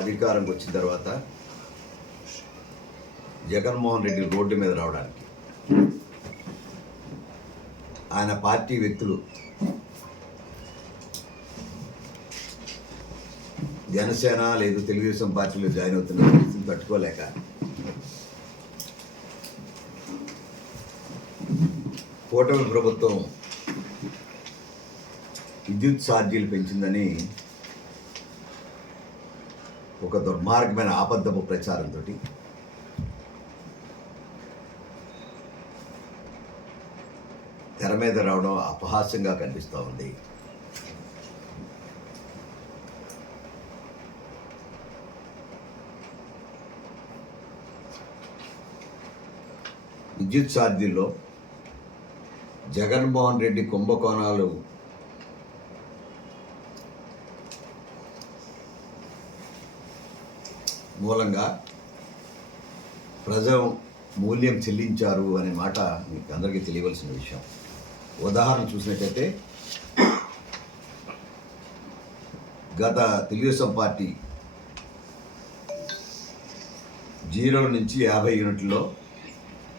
అధికారంకి వచ్చిన తర్వాత జగన్మోహన్ రెడ్డి రోడ్డు మీద రావడానికి ఆయన పార్టీ వ్యక్తులు జనసేన లేదు తెలుగుదేశం పార్టీలో జాయిన్ అవుతున్న పరిస్థితిని తట్టుకోలేక కూటమి ప్రభుత్వం విద్యుత్ ఛార్జీలు పెంచిందని ఒక దుర్మార్గమైన ఆబద్ధపు ప్రచారంతో తెర మీద రావడం అపహాస్యంగా కనిపిస్తూ ఉంది. విద్యుత్ ఛార్జీల్లో జగన్మోహన్ రెడ్డి కుంభకోణాలు మూలంగా ప్రజ మూల్యం చెల్లించారు అనే మాట మీకు అందరికీ తెలియవలసిన విషయం. ఉదాహరణ చూసినట్టయితే గత తెలుగుదేశం పార్టీ జీరో నుంచి యాభై యూనిట్లో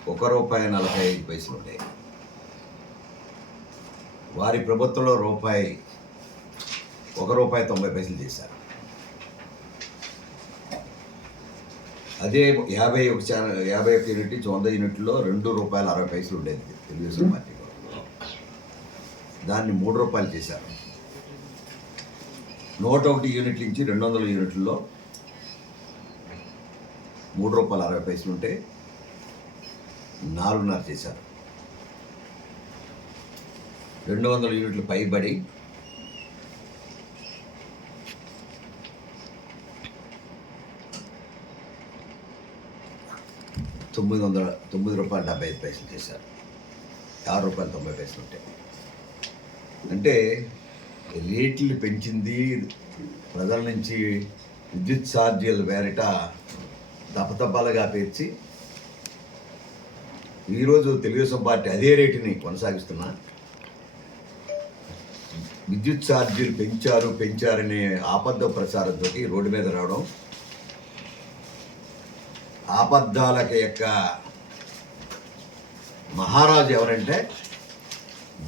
ఒక రూపాయి నలభై ఐదు పైసలు ఉన్నాయి వారి ప్రభుత్వంలో రూపాయి ఒక రూపాయి తొంభై పైసలు చేశారు. అదే యాభై ఒక ఛానల్ యాభై ఒక యూనిట్ నుంచి వంద యూనిట్లో రెండు రూపాయలు అరవై పైసలు ఉండేది తెలుగుదేశం పార్టీ గవర్నమెంట్లో. దాన్ని మూడు రూపాయలు చేశారు. నూట ఒకటి యూనిట్ల నుంచి రెండు వందల యూనిట్లలో మూడు రూపాయలు అరవై పైసలు ఉంటే నాలుగున్నర చేశారు. రెండు వందల యూనిట్లు పైబడి తొమ్మిది వందల తొమ్మిది రూపాయలు డెబ్బై ఐదు పైసలు చేశారు. ఆరు రూపాయలు తొంభై పైసలు ఉంటాయి అంటే రేట్లు పెంచింది ప్రజల నుంచి విద్యుత్ ఛార్జీల పేరిట దపదపాలుగా పేర్చి ఈరోజు తెలుగుదేశం పార్టీ అదే రేటుని కొనసాగిస్తున్నా. విద్యుత్ ఛార్జీలు పెంచారు పెంచారనే ఆపద్ద ప్రచారంతో రోడ్డు మీద రావడం ఆపద్దాలక యొక్క మహారాజు ఎవరంటే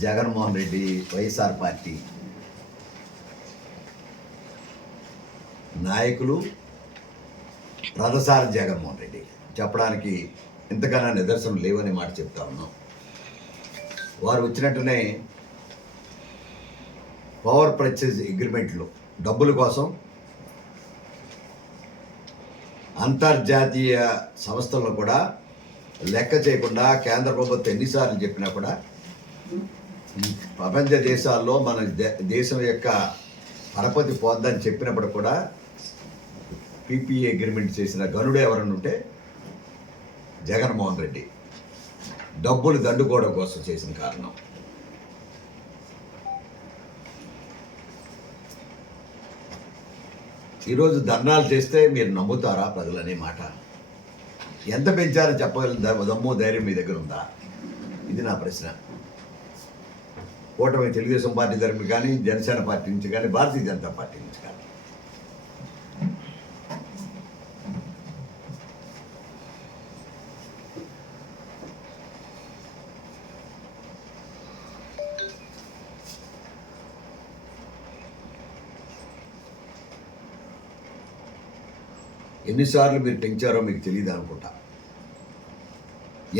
జగన్మోహన్ రెడ్డి వైఎస్ఆర్ పార్టీ నాయకులు రథసారి జగన్మోహన్ రెడ్డి. చెప్పడానికి ఇంతకన్నా నిదర్శనం లేవని మాట చెప్తా ఉన్నాం. వారు వచ్చినట్టునే పవర్ పర్చేజ్ అగ్రిమెంట్లు డబ్బుల కోసం అంతర్జాతీయ సంస్థలను కూడా లెక్క చేయకుండా కేంద్ర ప్రభుత్వం ఎన్నిసార్లు చెప్పినా కూడా ప్రపంచ దేశాల్లో మన దే- దేశం యొక్క పరపతి పోద్దని చెప్పినప్పుడు కూడా పీపీఏ అగ్రిమెంట్ చేసిన గనుడు ఎవరన్నా ఉంటే జగన్మోహన్ రెడ్డి. డబ్బులు దండుకోవడం కోసం చేసిన కారణం. ఈరోజు ధర్నాలు చేస్తే మీరు నమ్ముతారా ప్రజలనే మాట? ఎంత పెంచారో చెప్పగల ద- దమ్ము ధైర్యం మీ దగ్గర ఉందా? ఇది నా ప్రశ్న. ఓటమి తెలుగుదేశం పార్టీ తరపు కానీ జనసేన పార్టీ నుంచి కానీ భారతీయ జనతా పార్టీ నుంచి కానీ. ఎన్నిసార్లు మీరు పెంచారో మీకు తెలియదు అనుకుంటా.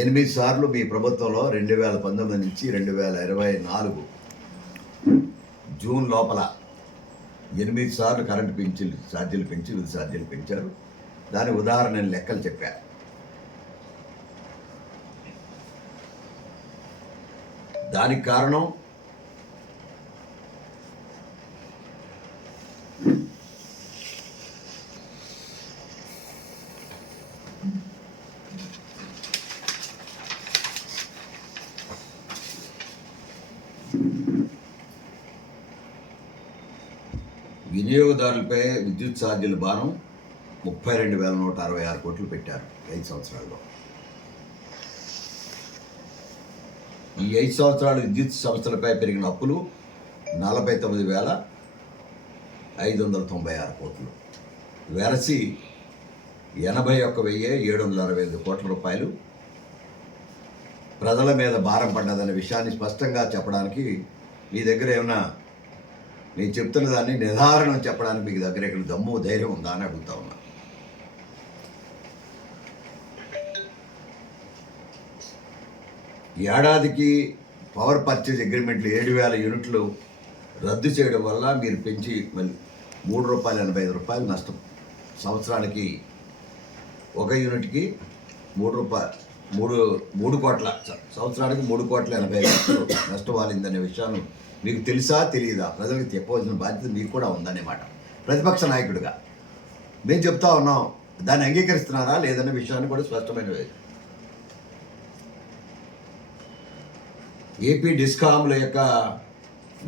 ఎనిమిది సార్లు మీ ప్రభుత్వంలో రెండు వేల పంతొమ్మిది నుంచి రెండు వేల ఇరవై నాలుగు జూన్ లోపల ఎనిమిది సార్లు కరెంటు పెంచి ఛార్జీలు పెంచి విద్యుత్ ఛార్జీలు పెంచారు. దాని ఉదాహరణ లెక్కలు చెప్పారు దానికి కారణం వినియోగదారులపై విద్యుత్ ఛార్జీల భారం ముప్పై రెండు వేల నూట అరవై ఆరు కోట్లు పెట్టారు ఐదు సంవత్సరాల్లో. ఈ ఐదు సంవత్సరాలు విద్యుత్ సంస్థలపై పెరిగిన అప్పులు నలభై తొమ్మిది వేల ఐదు వందల తొంభై ఆరు కోట్లు. వెరసి ఎనభై ఒక్క వెయ్యి ఏడు వందల అరవై ఐదు కోట్ల రూపాయలు. ప్రజల మీద భారం పడ్డదనే విషయాన్ని స్పష్టంగా చెప్పడానికి మీ దగ్గర ఏమైనా నేను చెప్తున్న దాన్ని నిర్ధారణ చెప్పడానికి మీకు దగ్గర ఇక్కడ దమ్ము ధైర్యం ఉందా అని అడుగుతా ఉన్నా. ఏడాదికి పవర్ పర్చేజ్ అగ్రిమెంట్లు ఏడు వేల యూనిట్లు రద్దు చేయడం వల్ల మీరు పెంచి మళ్ళీ మూడు రూపాయలు ఎనభై ఐదు రూపాయలు నష్టం. సంవత్సరానికి ఒక యూనిట్కి మూడు రూపాయలు మూడు మూడు కోట్ల సంవత్సరానికి మూడు కోట్ల ఎనభై ఐదు లక్షలు నష్టం వాలిందనే విషయాన్ని మీకు తెలుసా తెలియదా ప్రజలకు చెప్పవలసిన బాధ్యత మీకు కూడా ఉందన్నమాట. ప్రతిపక్ష నాయకుడిగా. మేము చెప్తా ఉన్నాం దాన్ని అంగీకరిస్తున్నారా లేదన్న విషయాన్ని కూడా స్పష్టమైనది ఏపీ డిస్కామ్ల యొక్క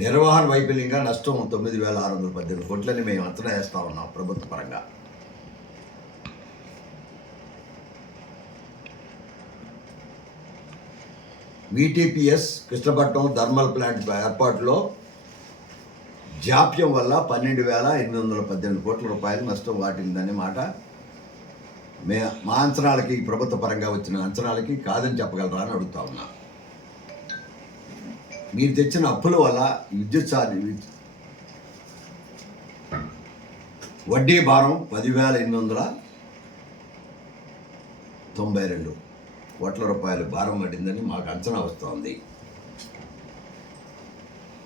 నిర్వహణ వైఫల్యంగా నష్టం తొమ్మిది వేల ఆరు వందల పద్దెనిమిది కోట్లని మేము అంచనా వేస్తూ ఉన్నాం ప్రభుత్వ పరంగా. విటిపిఎస్ కృష్ణపట్నం థర్మల్ ప్లాంట్ ఏర్పాటులో జాప్యం వల్ల పన్నెండు వేల ఎనిమిది వందల పద్దెనిమిది కోట్ల రూపాయలు నష్టం వాటిందని మాట. మే మా అంచనాలకి ప్రభుత్వ పరంగా వచ్చిన అంచనాలకి కాదని చెప్పగలరా అని అడుగుతా ఉన్నా. మీరు తెచ్చిన అప్పుల వల్ల విద్యుత్ ఛార్జీ వడ్డీ భారం పదివేల ఎనిమిది వందల తొంభై రెండు. కోట్ల రూపాయలు భారం పడిందని మాకు అంచనా వస్తోంది.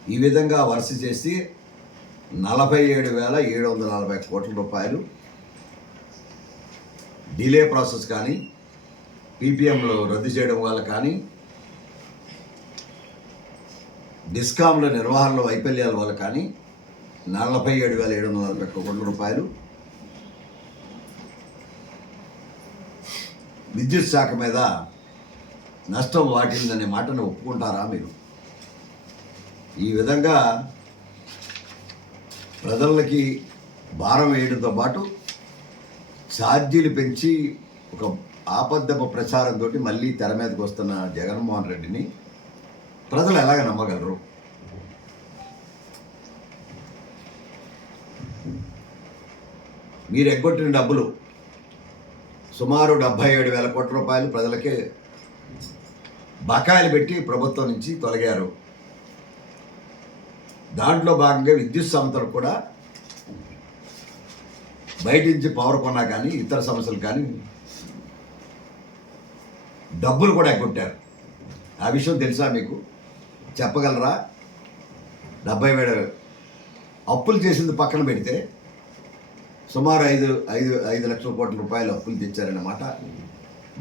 ఈ విధంగా వరుస చేసి నలభై ఏడు వేల ఏడు వందల నలభై కోట్ల రూపాయలు డిలే ప్రాసెస్ కానీ పీపీఎంలో రద్దు చేయడం వల్ల కానీ డిస్కామ్ల నిర్వహణలో వైఫల్యాల వల్ల కానీ నలభై ఏడు వేల ఏడు వందల నలభై కోట్ల రూపాయలు విద్యుత్ శాఖ మీద నష్టం వాటిందనే మాటను ఒప్పుకుంటారా మీరు? ఈ విధంగా ప్రజలకి భారం వేయడంతో పాటు ఛార్జీలు పెంచి ఒక ఆపద్దపు ప్రచారంతో మళ్ళీ తెర మీదకి వస్తున్న జగన్మోహన్ రెడ్డిని ప్రజలు ఎలాగ నమ్మగలరు? మీరు ఎగ్గొట్టిన డబ్బులు సుమారు డెబ్భై ఏడు వేల కోట్ల రూపాయలు ప్రజలకే బకాయిలు పెట్టి ప్రభుత్వం నుంచి తొలగారు. దాంట్లో భాగంగా విద్యుత్ సంస్థలు కూడా బయట నుంచి పవర్ కొన్నా కానీ ఇతర సమస్యలు కానీ డబ్బులు కూడా ఎగ్గొట్టారు. ఆ విషయం తెలుసా మీకు? చెప్పగలరా? డెబ్బై వేల అప్పులు చేసింది పక్కన పెడితే సుమారు ఐదు ఐదు ఐదు లక్షల కోట్ల రూపాయలు అప్పులు తెచ్చారన్నమాట.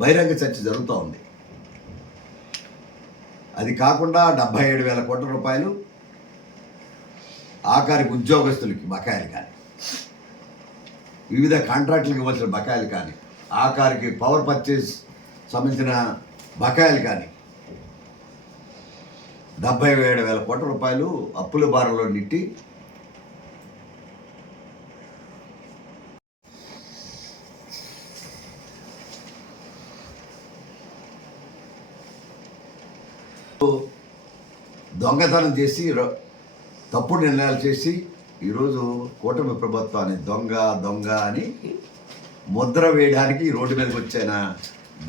బహిరంగ చర్చ జరుగుతూ ఉంది. అది కాకుండా డెబ్బై ఏడు వేల కోట్ల రూపాయలు ఆఖరికి ఉద్యోగస్తులకి బకాయిలు కానీ వివిధ కాంట్రాక్టులకు ఇవ్వాల్సిన బకాయిలు కానీ ఆఖరికి పవర్ పర్చేస్ సంబంధించిన బకాయిలు కానీ డెబ్బై ఏడు వేల కోట్ల రూపాయలు అప్పుల భారంలో నెట్టి దొంగతనం చేసి ర- తప్పుడు నిర్ణయాలు చేసి ఈరోజు కూటమి ప్రభుత్వాన్ని దొంగ దొంగ అని ముద్ర వేయడానికి రోడ్డు మీదకి వచ్చిన?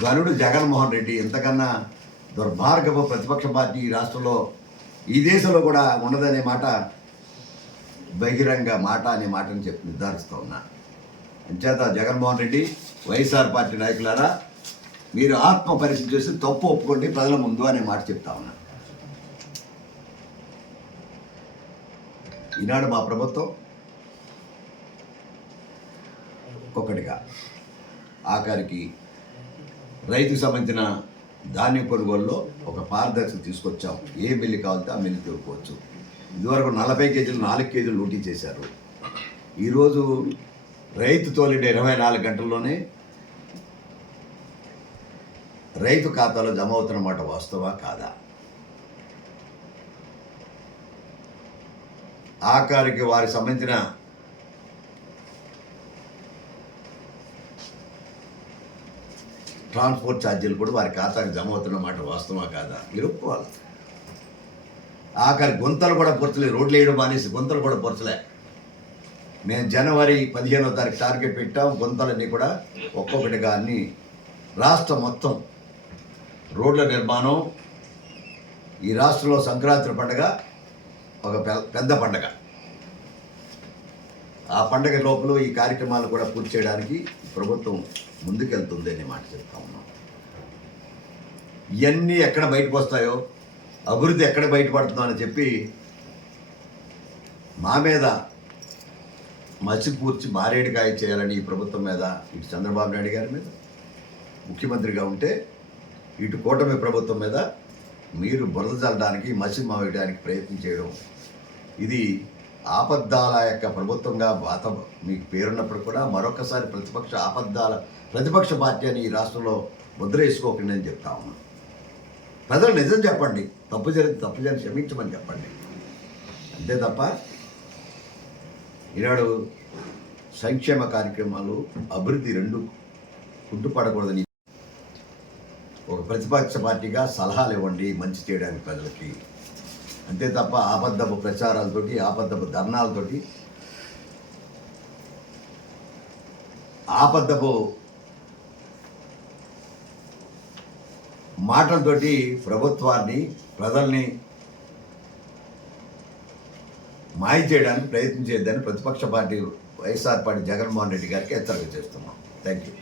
గనుడు జగన్మోహన్ రెడ్డి ఎంతకన్నా దుర్మార్గపు ప్రతిపక్ష పార్టీ ఈ రాష్ట్రంలో ఈ దేశంలో కూడా ఉండదనే మాట బహిరంగ మాట అనే మాటని చెప్పి నిర్ధారిస్తూ ఉన్నా. అంచేత జగన్మోహన్ రెడ్డి వైఎస్ఆర్ పార్టీ నాయకులారా మీరు ఆత్మ పరిస్థితి చేస్తే తప్పు ఒప్పుకోండి ప్రజల ముందు అనే మాట చెప్తా ఉన్నా. ఈనాడు మా ప్రభుత్వం ఒక్కొక్కటిగా ఆఖరికి రైతుకు సంబంధించిన ధాన్యం కొనుగోలులో ఒక పారదర్శక తీసుకొచ్చాం. ఏ మిల్లు కావాలంటే ఆ మిల్లు తోడుకోవచ్చు ఇదివరకు నలభై కేజీలు నాలుగు కేజీలు లూటీ చేశారు. ఈరోజు రైతు తోలిన ఇరవై నాలుగు గంటల్లోనే రైతు ఖాతాలో జమ అవుతున్నమాట వాస్తవా? కాదా? ఆఖరికి వారికి సంబంధించిన ట్రాన్స్పోర్ట్ ఛార్జీలు కూడా వారి ఖాతాకి జమ అవుతున్నమాట వాస్తవా కాదా? మీరు ఆఖరి గుంతలు కూడా పొరచలే రోడ్లు వేయడం మానేసి గుంతలు కూడా పొరచలే. మేము జనవరి పదిహేనో తారీఖు టార్గెట్ పెట్టాం గుంతలన్నీ కూడా ఒక్కొక్కటిగా అన్ని రాష్ట్రం మొత్తం రోడ్ల నిర్మాణం ఈ రాష్ట్రంలో సంక్రాంతి పండుగ ఒక పెద్ద పండగ. ఆ పండగ లోపల ఈ కార్యక్రమాలు కూడా పూర్తి చేయడానికి ప్రభుత్వం ముందుకెళ్తుంది అనే మాట చెప్తా ఉన్నాం. ఇవన్నీ ఎక్కడ బయటకు వస్తాయో అభివృద్ధి ఎక్కడ బయటపడుతుందో అని చెప్పి మా మీద మసిపూర్చి మారేడుకాయ చేయాలని ఈ ప్రభుత్వం మీద ఇటు చంద్రబాబు నాయుడు గారి మీద ముఖ్యమంత్రిగా ఉంటే ఇటు కూటమి ప్రభుత్వం మీద మీరు బురద చల్లడానికి మసి మావేయడానికి ప్రయత్నం చేయడం. ఇది ఆపద్దాల యొక్క ప్రభుత్వంగా వాత మీకు పేరున్నప్పుడు కూడా మరొకసారి ప్రతిపక్ష ఆపద్దాల ప్రతిపక్ష పార్టీ అని ఈ రాష్ట్రంలో ముద్ర వేసుకోకండి అని చెప్తా ఉన్నాను ప్రజలు నిజం చెప్పండి. తప్పు జరిగి తప్పు జరిగి క్షమించమని చెప్పండి. అంతే తప్ప ఈనాడు సంక్షేమ కార్యక్రమాలు అభివృద్ధి రెండు కుంటుపడకూడదని ప్రతిపక్ష పార్టీగా సలహాలు ఇవ్వండి మంచి చేయడానికి ప్రజలకి. అంతే తప్ప ఆబద్ధపు ప్రచారాలతోటి ఆబద్ధపు ధర్నాలతోటి ఆబద్ధపు మాటలతోటి ప్రభుత్వాన్ని ప్రజల్ని మాయ చేయడానికి ప్రయత్నం చేయొద్దని ప్రతిపక్ష party YSR party Jaganmohan Reddy గారికి హెచ్చరిక చేస్తున్నాం. Thank you